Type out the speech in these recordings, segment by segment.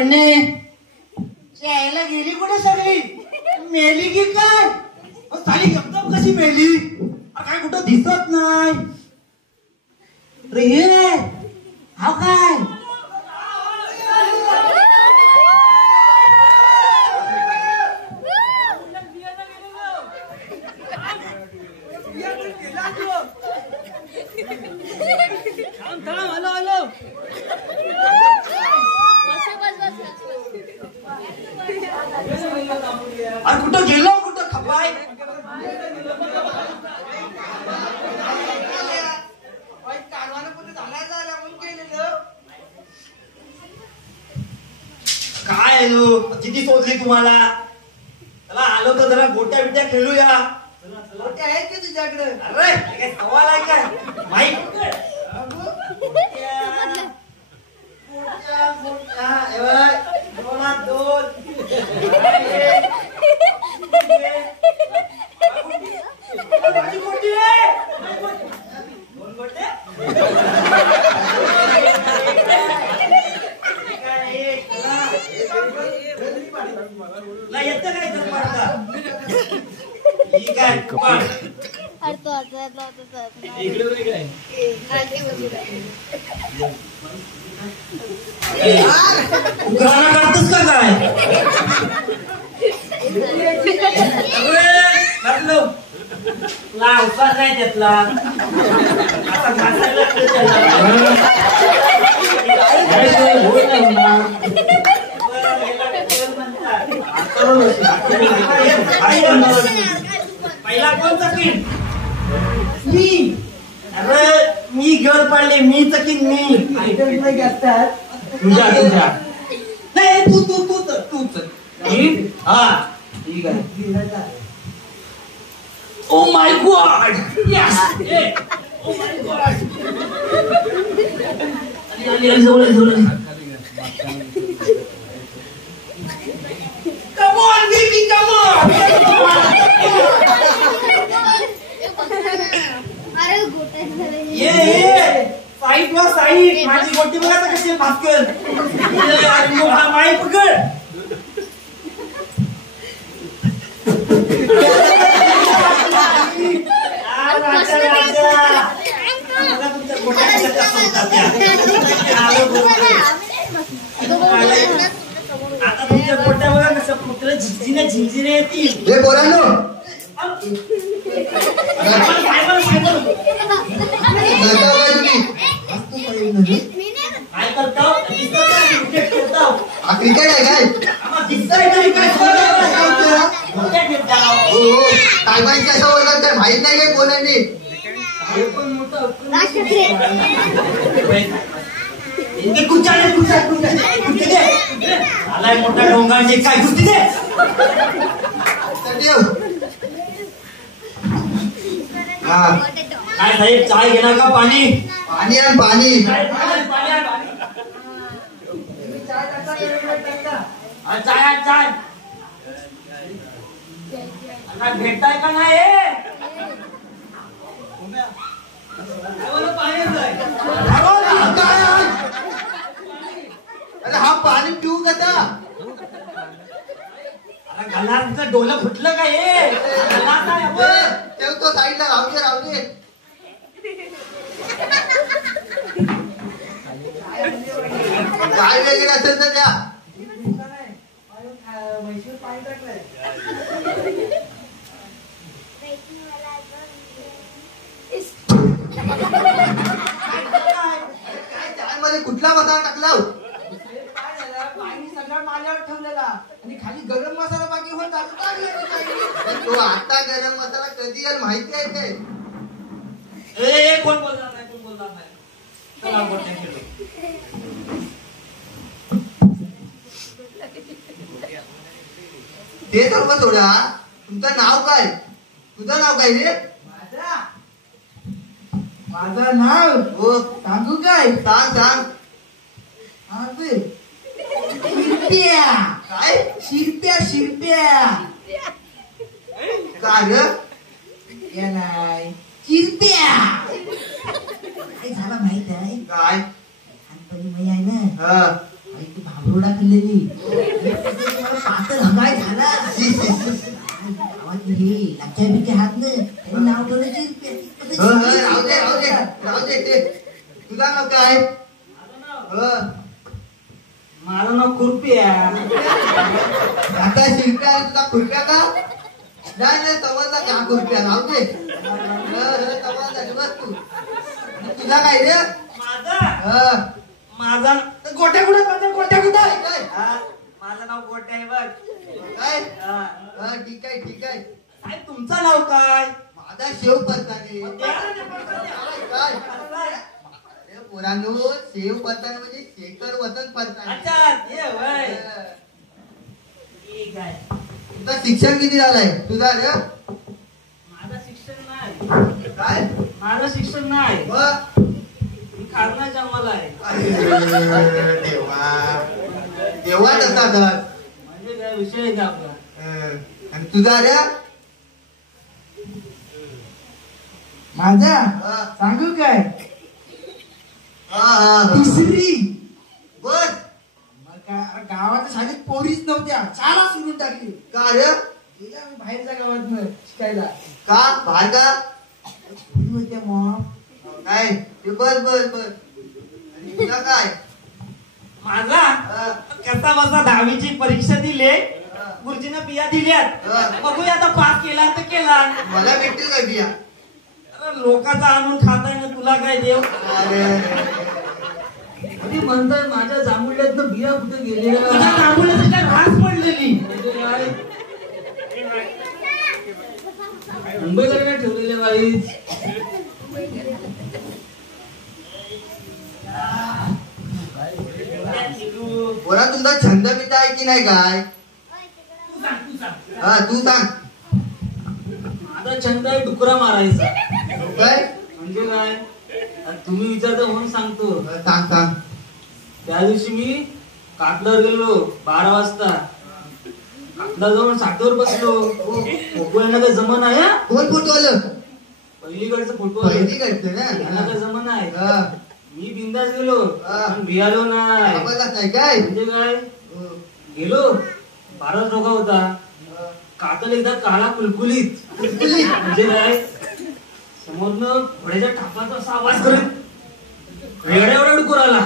म्हणणे यायला गेली कुठे सगळी मेली की काय साली एकदम कशी मेली काय कुठं दिसत नाही रे हा काय अरे कुठं गेलो कुठं खपाय काय किती शोधली तुम्हाला चला आलो तर जरा गोट्या बिट्या खेळूया गोट्या आहेत की तुझ्याकडे अरे काय सवाल आहे काय माहित गाणं काढतोस का काय तुला उपास नाही त्यातला पहिला कोण चकीन मी अरे मी घेऊन पडले मी चकीन मी तुझ्या नाही तूच हा ठीक आहे oh my God yes oh my God Come on, baby, come on! ये साईड वा साईड माझी गोटी बघा कशी भास्कर माई पकड आता तुमच्या गोट्या बघा कसं कुठलं झिंजिने येतील पोरांनो काय करताव क्रिकेट आहे काय काय कसं ओळखत तर माहित नाही काय कोणाने आलाय मोठा डोंगराचे काय कुस्ती दे काय साहेब चाय घेणार का पाणी पाणी आणि पाणी चाय चाय आता भेटताय का नाही अरे हा पाणी पिऊ कसा गल्ला डोलं फुटलं का हे ठेवतो साईडला राहू दे काय वगैरे असेल तर द्या म्हैसूर पाणी टाकलंय कुठला मसाला टाकला पाणी सगळं माझ्यावर ठेवलेला आणि खाली गरम मसाला बाकी होत तो आता गरम मसाला कधी येईल माहिती आहे काय कोण बोलणार नाही कोण बोलणार नाही ते सर्व सोडा तुमचं नाव काय तुझं नाव काय रे माझं नाव हो सांगू काय सांग शिरप्या काय शिरप्या काय ग या नाही चिरप्या काय झालं माहित आहे काय लहानपणी मी आहे ना ती भांबरोडा खाल्लेली पातळ हगाय झाला गावात हे लाच्या बिच्या हात न नाव ठेवायची राहू दे राहू दे राहू दे ते तुझा नाव काय माझं नाव खुरपी आहे. आता शिल्प्या तुझा खुरप्या का नाही समजला का खुरप्या राहू दे समजला बस तू तुझा काय रे माझा गोट्या कुठे गोट्या कुठे काय माझं नाव गोट्या आहे बघ. काय ठीक आहे ठीक आहे काय तुमचं नाव काय? माझा शेव पत्ताने काय अरे पोरांनो शेव पत्ताने म्हणजे शेखर वतन पत्ताने. अच्छा ते होय. ठीक आहे. तुझं शिक्षण किती झालंय तुझा रे? माझं शिक्षण नाही. काय माझं शिक्षण नाही. मग मी खारणा जन्माला आहे. देवा देवा तसा तर म्हणजे काय विषय आहे का आपला? आणि तुझा रे? माझा सांगू काय तिसरी बर मग काय गावाच्या शाळेत पोरीच नव्हत्या शाळा सोडून टाकली का रे? गेला मी बाहेरच्या गावात शिकायला का बाहेर का पोरी होत्या मग काय ते बर बर बर आणि तुझा काय? माझा कसा बसा 10वीची परीक्षा दिली. गुरुजीनं बिया दिल्यात. बघूया आता पास केला तर केला. मला भेटतील काय बिया? अरे लोकांचा आणून खाताय ना तुला काय देव? अरे आणि म्हणताय माझ्या जांभुळ्यात बिया कुठे गेल्या तुझ्या जांभुळ्यात काय घास पडलेली. मुंबईला काय ठेवलेल्या बाईच पोरा तुमचा छंद बिंद आहे की नाही काय? हा तू सांग. माझा छंद आहे डुकरा मारायचा. काय म्हणजे काय? तुम्ही विचारता म्हणून सांगतो. सांग सांग. त्या दिवशी मी काटलावर गेलो 12 वाजता. काटला जाऊन साठीवर बसलो. फोटो यांना काय जमन आहे? कोण फोटो आलं? पहिलीकडचं फोटो पहिली घडते ना यांना काय जमन आहे? हा. मी बिंदास गेलो हा. पण भियालो नाही. आवाजात नाही काय? म्हणजे काय? गेलो 12 डोका होता. कातल एकदा काळा कुलकुलीत. म्हणजे काय? समोरनं घोड्याच्या टापाचा असा आवाज करत रेड्या एवढा डुकर आला.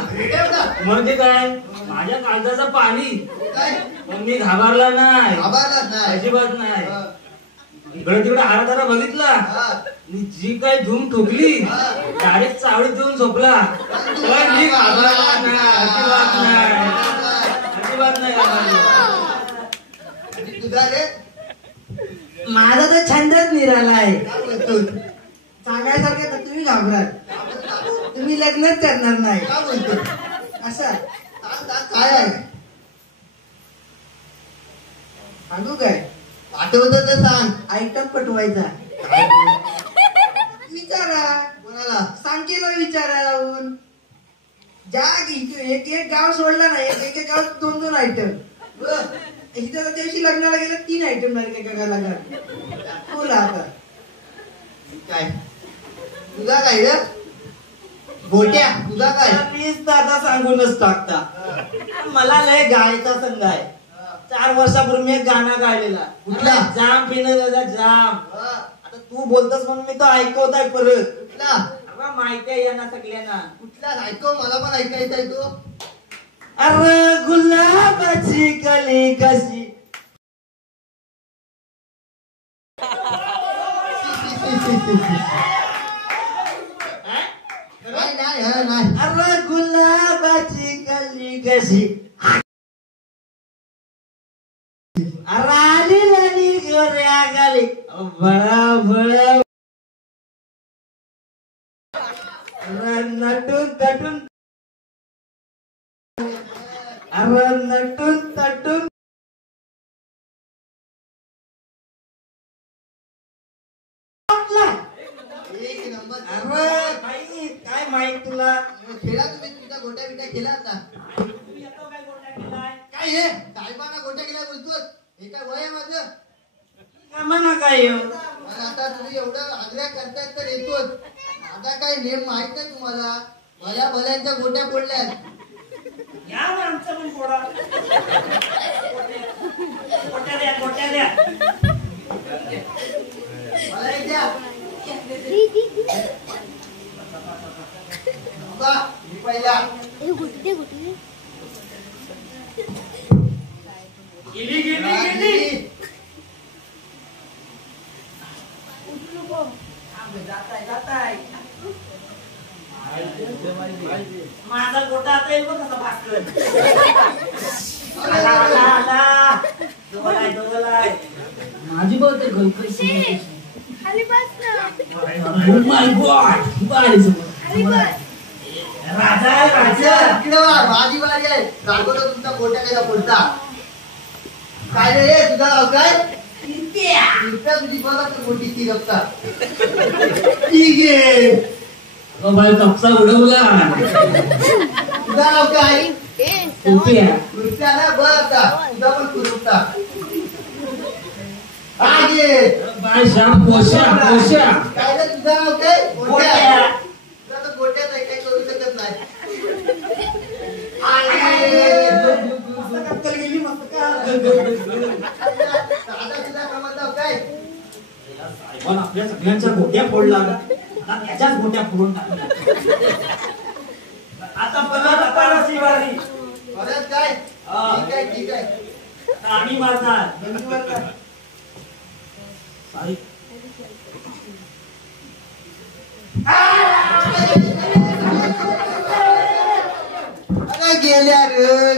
म्हणजे काय? माझ्या काळजाचं पाणी. काय पण मी घाबरला नाही. आवाजात नाही. अजिबात नाही. हा. इकडे तिकडे हाराधारा बघितला. हा. आणि जी काय धूम ठोकली डायरेक्ट चावडीत देऊन झोपला. तर मी घाबरला नाही. अजिबात नाही. अजिबात नाही घाबरलो. आणि तुझा रे? माझा तर छंदच निरालाय. काय बोलतो? सांगायसारखं तर तुम्ही घाबराल. तुम्ही लग्नच करणार नाही काय बोलतो? असं सांग सांग काय आहे? सांगू काय? आठवतं तर सांग. आयटम पटवायचा. विचारा कोणाला? सांगेला विचारा लावून ज्या एक एक गाव सोडला ना एक एक गाव 2-2 आयटम. इथं त्या दिवशी लग्नाला गेलं 3 आयटम नाही एका लग्नात. बोला आता काय तुझा काय रे? गोट्या तुझा काय? मीच दादा सांगूनच टाकता. मला लय गायचा संघ आहे. 4 वर्षापूर्वी मी एक गाणं गायलेला. कुठला? जाम पिणं दादा जाम. हा. आता तू बोलतोस म्हणून मी तो ऐकवत आहे परत. कुठला? माहिती आहे यांना सगळ्यांना. कुठला ऐकव मला पण ऐकायचा आहे तो. अरे गुलाबाची कली कशी. नाही नाही नाही. अरे गुलाबाची कली कशी. अरे आली राणी गोऱ्या गाली बळा बळा. अरे नटून तटून. अरे नटून तटून. एक नंबर. अरे काही काय माहित तुला? खेळा तुम्ही तुझ्या गोट्या बिट्या खेळा आता. तू येतो काय गोट्या केलाय? काय हे साहेबांना गोट्या केल्या बोलतोस? हे काय वय आहे माझं? काय म्हणा काय येऊ? पण आता तुम्ही एवढं आग्रह करतायत तर येतोच. माझा काय नेम माहित नाही तुम्हाला? भल्या भल्यांच्या गोट्या पडल्यात. या ना आमचा पण घोडा. गोट्या द्या, गोट्या द्या. मला एक द्या. बाबा, मी पहिला. गेली गेली गेली. जाताय माझा गोटा आता येईल बघ कसा भास्कर. आला आला आला. जवळ आहे जवळ आहे. माझी बहुतेक खाली बस ना. Oh my God! खाली बस. राजा आहे राजा. इकडे वा, माझी वारी आहे. राघवला तुमचा गोट्या केला पुढचा. काय रे तुझा नाव काय? कृपया तुझी बघा तर मोठी ती रक्ता. ठीक आहे. बाई कपसा उडवला. तुझा नाव काय? कृपया ना बघ आता तुझा पण कुरुपता. आगे बाय श्याम पोशा पोशा. काय रे तुझं नाव काय? गोट्या. तुझा तर गोट्याच आहे, काही करू शकत नाही. मस्त कत्तल गेली मस्त का. दादा तुझा कामात नाव काय? पण आपल्या सगळ्यांच्या गोट्या फोडला. आता त्याच्याच गोट्या फोडून टाकल्या. आता परत परत वारी. परत काय? हा. ठीक आहे ठीक आहे. आम्ही मारणार. सारी अरे गेल्या रे